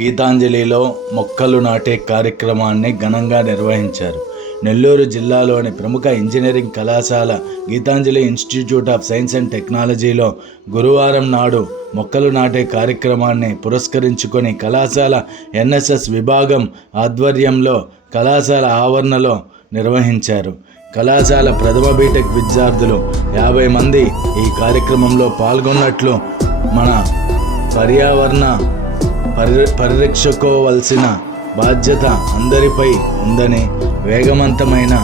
గీతాంజలిలో మొక్కలు నాటే కార్యక్రమాన్ని ఘనంగా నిర్వహించారు. నెల్లూరు జిల్లాలోని ప్రముఖ ఇంజనీరింగ్ కళాశాల Gitanjali institute of science and టెక్నాలజీలో గురువారం నాడు మొక్కలు నాటే కార్యక్రమాన్ని పురస్కరించుకొని కళాశాల ఎన్ఎస్ఎస్ విభాగం ఆధ్వర్యంలో కళాశాల ఆవరణలో నిర్వహించారు. కళాశాల ప్రథమ బీటెక్ విద్యార్థులు 50 మంది ఈ కార్యక్రమంలో పాల్గొన్నట్లు మన పర్యావరణ పరిరక్షించుకోవాల్సిన బాధ్యత అందరిపై ఉందని, వేగవంతమైన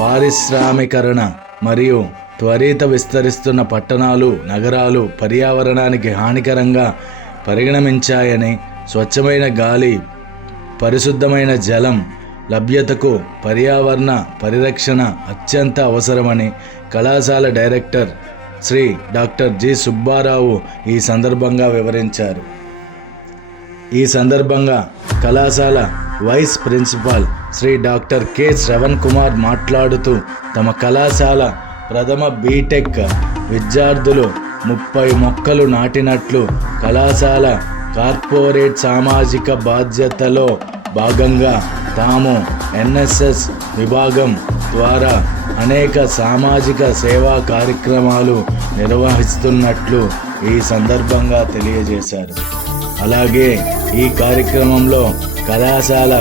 పారిశ్రామికరణ మరియు త్వరిత విస్తరిస్తున్న పట్టణాలు, నగరాలు పర్యావరణానికి హానికరంగా పరిగణించాయని, స్వచ్ఛమైన గాలి, పరిశుద్ధమైన జలం లభ్యతకు పర్యావరణ పరిరక్షణ అత్యంత అవసరమని కళాశాల director Shri doctor G Subbarao ఈ సందర్భంగా వివరించారు. ఈ సందర్భంగా కళాశాల vice principal Shri doctor K Shravan Kumar మాట్లాడుతూ, తమ కళాశాల ప్రథమ బీటెక్ విద్యార్థులు 30 మొక్కలు నాటినట్లు కళాశాల కార్పొరేట్ సామాజిక బాధ్యతలో భాగంగా తాము ఎన్ఎస్ఎస్ విభాగం ద్వారా అనేక సామాజిక సేవా కార్యక్రమాలు నిర్వహిస్తున్నట్లు ఈ సందర్భంగా తెలియజేశారు. అలాగే ఈ కార్యక్రమంలో కళాశాల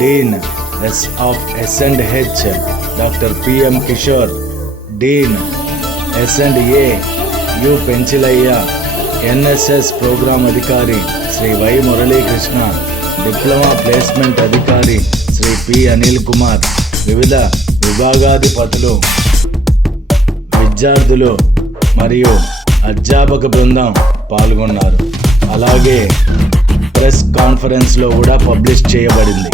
dean of ఎస్&హెచ్ doctor PM Kishore, Deen ఎస్&ఏ you Penchilaiah, NSS programme అధికారి Shri why Muralikrishna, diploma placement అధికారి శ్రీ పి అనిల్ కుమార్, వివిధ విభాగాధిపతులు, విద్యార్థులు మరియు అధ్యాపక బృందం పాల్గొన్నారు. అలాగే ప్రెస్ కాన్ఫరెన్స్లో కూడా పబ్లిష్ చేయబడింది.